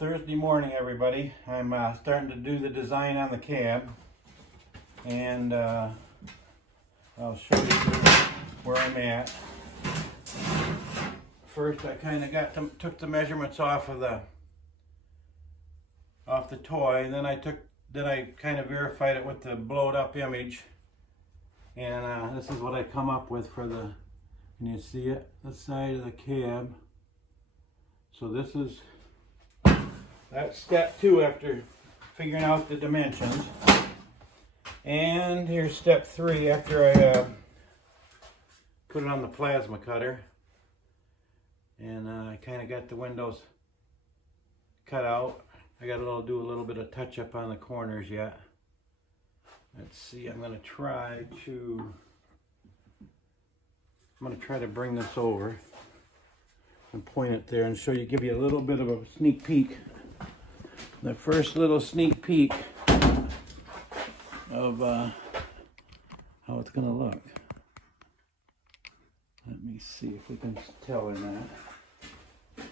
Thursday morning, everybody. I'm starting to do the design on the cab, and I'll show you where I'm at. First, I kind of took the measurements off the toy, and then I kind of verified it with the blowed up image, and this is what I come up with for the. Can you see it? The side of the cab. So this is. That's step 2 after figuring out the dimensions. And here's step 3 after I put it on the plasma cutter. And I kind of got the windows cut out. I got to do a little bit of touch up on the corners yet. Let's see, I'm going to try to bring this over and point it there and give you a little bit of a sneak peek. The first little sneak peek of how it's going to look. Let me see if we can tell in that.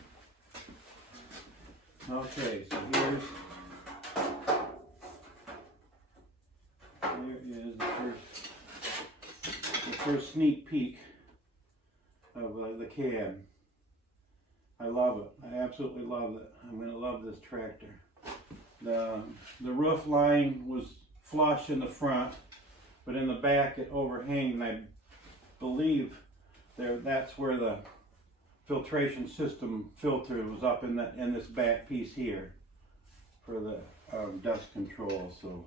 Okay, so here is the first sneak peek of the cab. I love it. I absolutely love it. I'm going to love this tractor. The roof line was flush in the front, but in the back it overhangs, and I believe that's where the filtration system filter was up in this back piece here for the dust control. So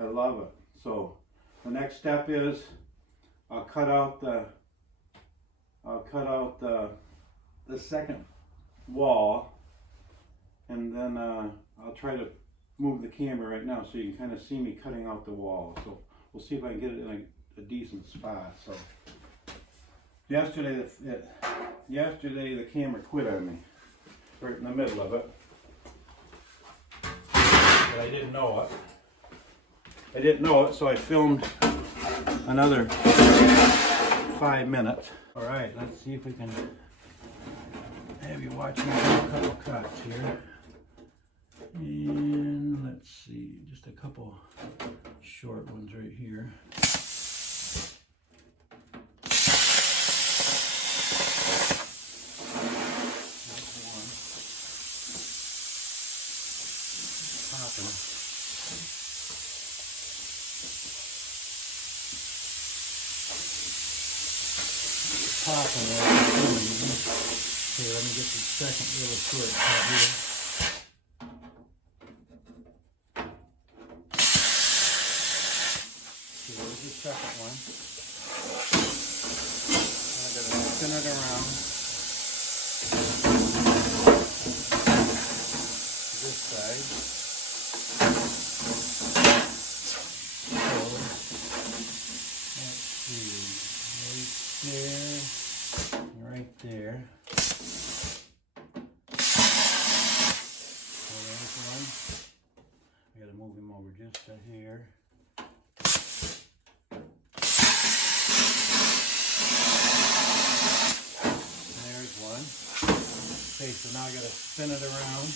I love it. So the next step is I'll cut out the second wall, and then I'll try to move the camera right now so you can kind of see me cutting out the wall. So we'll see if I can get it in a decent spot. So yesterday the camera quit on me right in the middle of it, but I didn't know it. So I filmed another 5 minutes. All right, let's see if we can have you watch me do a couple cuts here. And let's see, just a couple short ones right here. Popping. Okay, let me get the second little short cut here. Okay, there's the second one. I'm going to spin it around this side. So, let's see, right there. I gotta move him over just to here. There's one. Okay, so now I gotta spin it around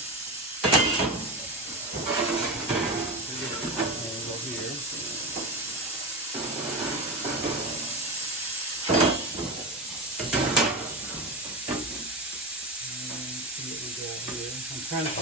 to this angle here. And see what we got here. I'm trying to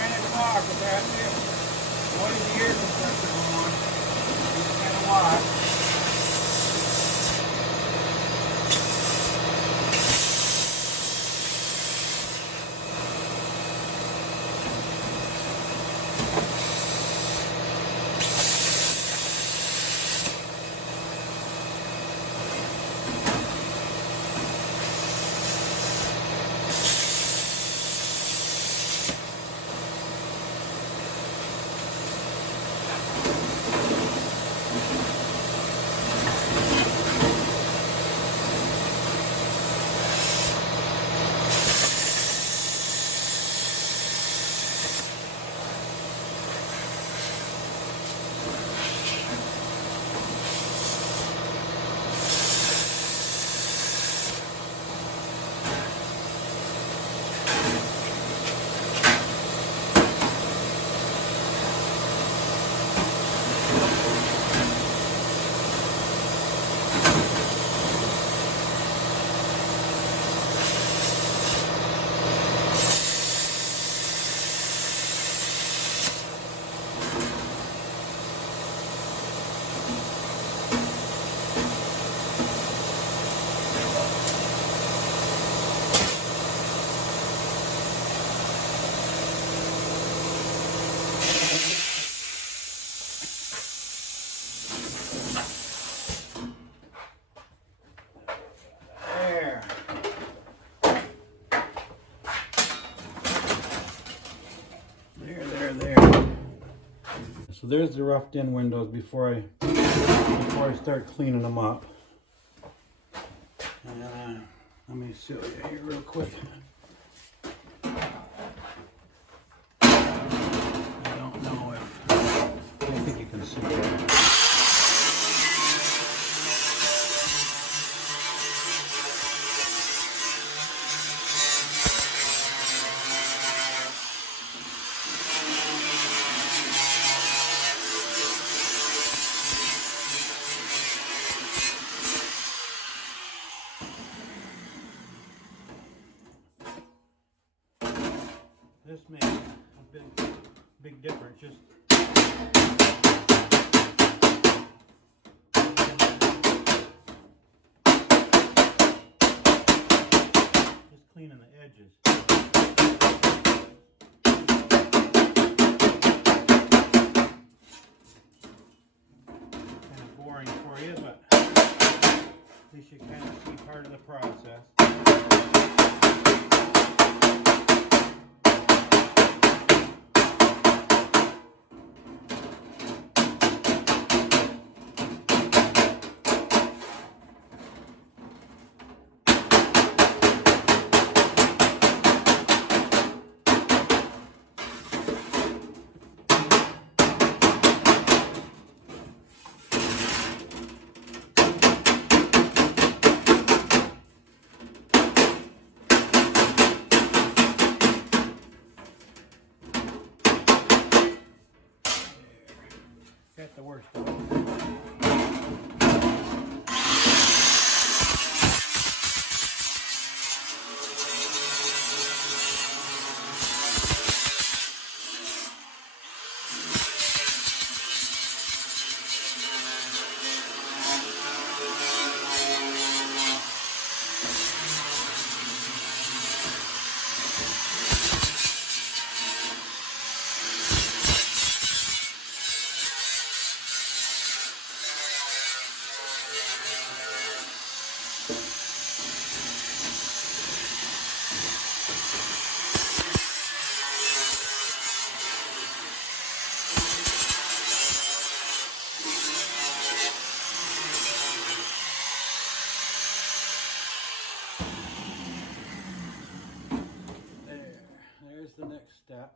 trying to talk, but that's it. What is the air compressor on? Just kind of watch. So there's the roughed in windows before I start cleaning them up. And let me show you here real quick. I don't know if I think you can see that. This makes a big difference. Just cleaning the edges. Kind of boring for you, but at least you kind of see part of the process. Got the worst of it. There's the next step.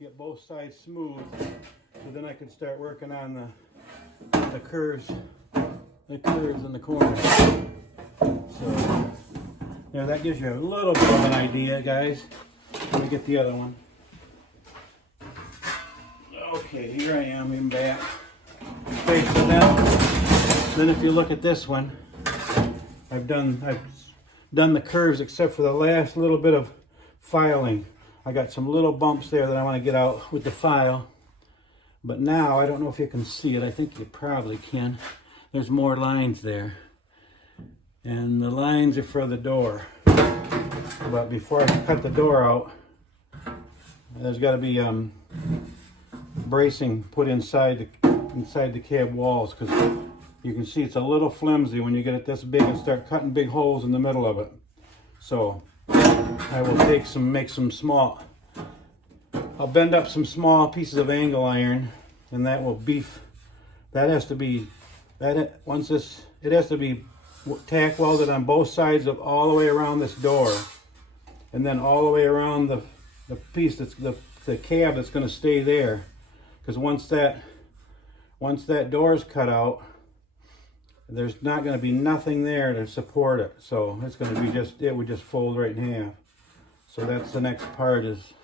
Get both sides smooth, so then I can start working on the curves in the corners. So there, that gives you a little bit of an idea, guys. Let me get the other one. Okay, here I am in back. Okay, so then if you look at this one, I've done the curves except for the last little bit of filing I got some little bumps there that I want to get out with the file. But now, I don't know if you can see it. I think you probably can. There's more lines there. And the lines are for the door. But before I cut the door out, there's got to be bracing put inside the cab walls, because you can see it's a little flimsy when you get it this big and start cutting big holes in the middle of it. So I will I'll bend up some small pieces of angle iron, and that will beef. That has to be it has to be tack welded on both sides of all the way around this door, and then all the way around the piece that's the cab that's going to stay there. Because once that door is cut out, there's not going to be nothing there to support it. So it's going to be it would just fold right in half. So that's the next part is,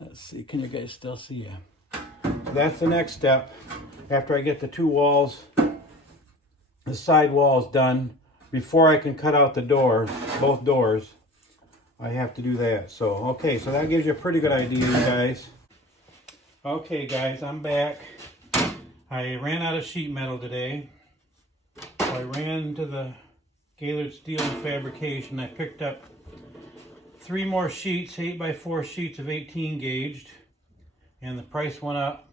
let's see, can you guys still see it? So that's the next step. After I get the two walls, the side walls done, before I can cut out the doors, both doors, I have to do that. So, okay, so that gives you a pretty good idea, guys. Okay, guys, I'm back. I ran out of sheet metal today. So I ran to the Gaylord Steel and Fabrication. I picked up 3 more sheets, 8x4 sheets of 18 gauged, and the price went up,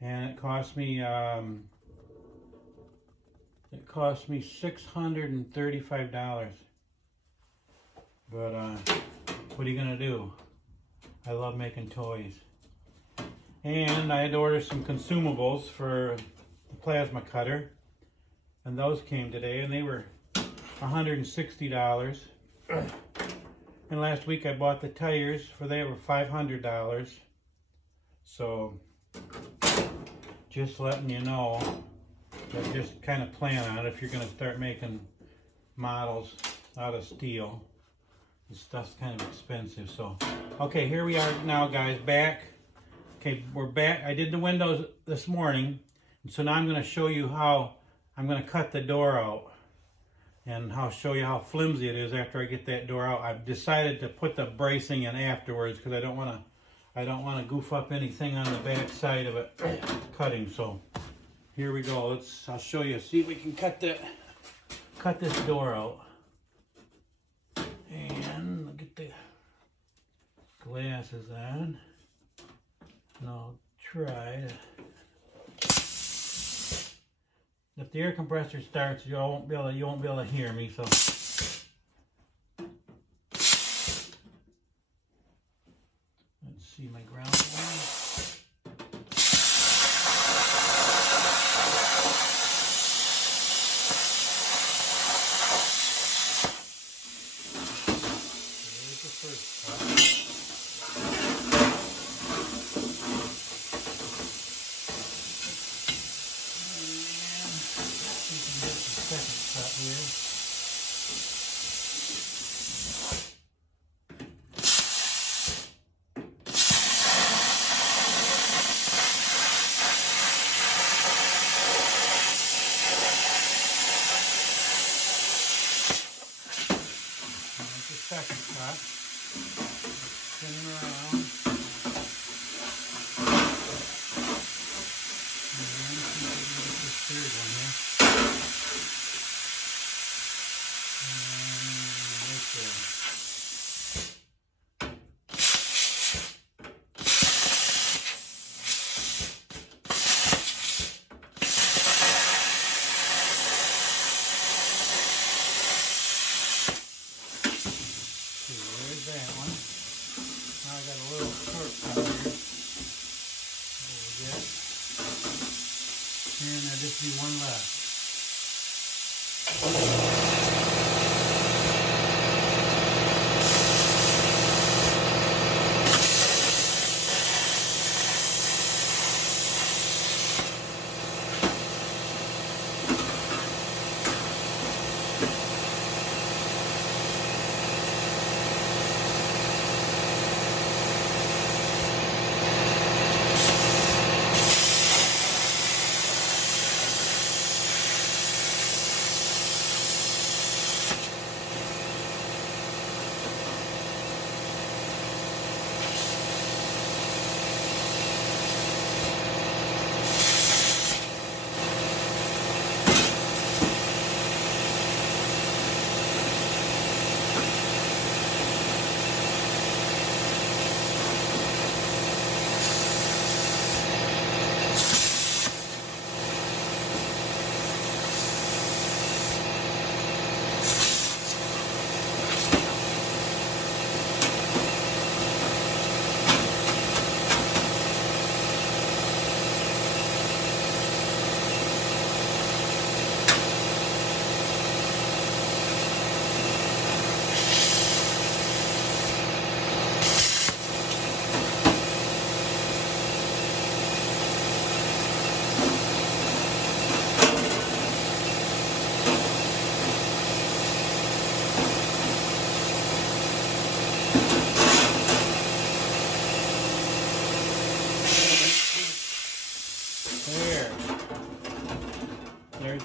and it cost me $635. But what are you gonna do? I love making toys. And I had to order some consumables for the plasma cutter, and those came today, and they were $160. And last week I bought the tires for they were $500. So just letting you know, but just kind of plan on it if you're going to start making models out of steel. This stuff's kind of expensive. So okay, here we are now, guys, back. Okay, we're back. I did the windows this morning, and so now I'm going to show you how I'm going to cut the door out, and I'll show you how flimsy it is after I get that door out. I've decided to put the bracing in afterwards because I don't want to goof up anything on the back side of it cutting. So here we go. I'll show you. See if we can cut this door out. And I'll get the glasses on. And I'll try to. If the air compressor starts, you won't be able to hear me. So let's see my ground line. There's the first cut. Second cut here. There's the second cut. Spin it around. And then see if we can get this third one here. There's that one. Now I got a little shortcut here. What we'll get. And there'll just be one left.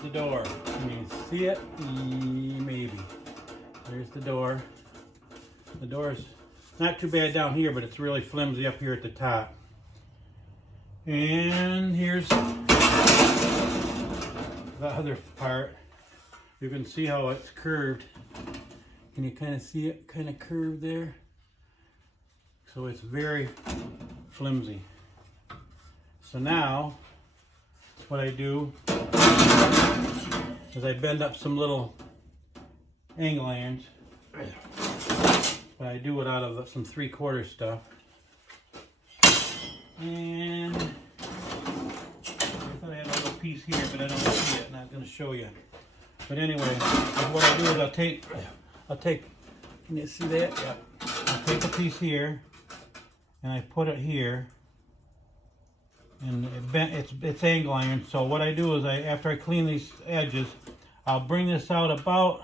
the door. Can you see it? Maybe. There's the door. The door's not too bad down here, but it's really flimsy up here at the top. And here's the other part. You can see how it's curved. Can you kind of see it kind of curved there? So it's very flimsy. So now what I do is I bend up some little angle irons. But I do it out of some 3/4 stuff. And I thought I had a little piece here, but I don't see it. Not going to show you. But anyway, what I do is I'll take, can you see that? Yeah. I'll take a piece here, and I put it here, and it's angle iron. So what I do is after I clean these edges, I'll bring this out about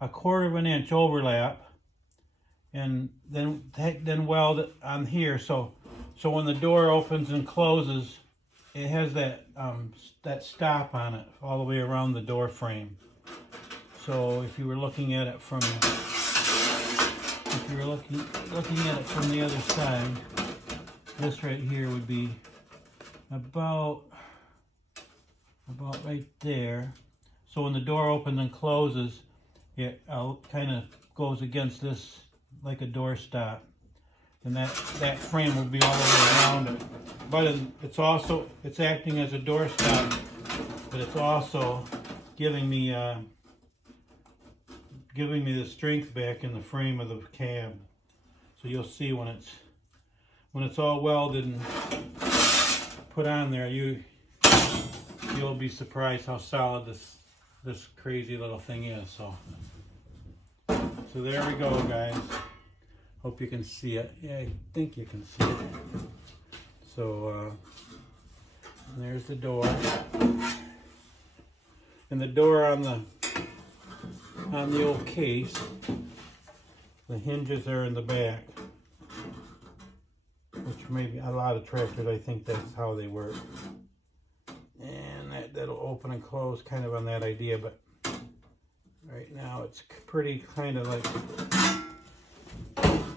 1/4 of an inch overlap, and then weld it on here. So when the door opens and closes, it has that stop on it all the way around the door frame. So if you were looking at it from the other side, this right here would be about right there. So when the door opens and closes, it kind of goes against this like a door stop, and that frame will be all the way around it. But it's acting as a door stop, but it's also giving me the strength back in the frame of the cab. So you'll see when it's all welded and put on there, you'll be surprised how solid this crazy little thing is. So there we go, guys. Hope you can see it. Yeah, I think you can see it. So there's the door, and the door on the old case, the hinges are in the back, which maybe a lot of tractors, I think that's how they work. And that'll open and close kind of on that idea, but right now it's pretty kind of like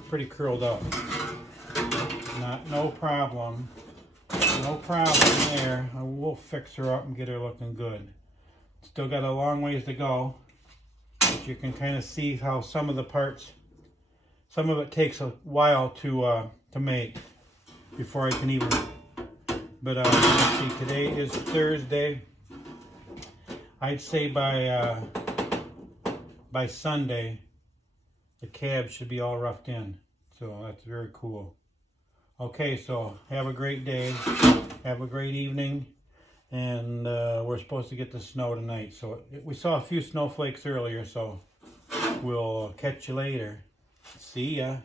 pretty curled up. No problem there. We'll fix her up and get her looking good. Still got a long ways to go, but you can kind of see how some of the parts, some of it takes a while to make before I can even. But let's see, today is Thursday. I'd say by Sunday, the cab should be all roughed in. So that's very cool. Okay, so have a great day. Have a great evening. And we're supposed to get the snow tonight. So we saw a few snowflakes earlier, so we'll catch you later. See ya.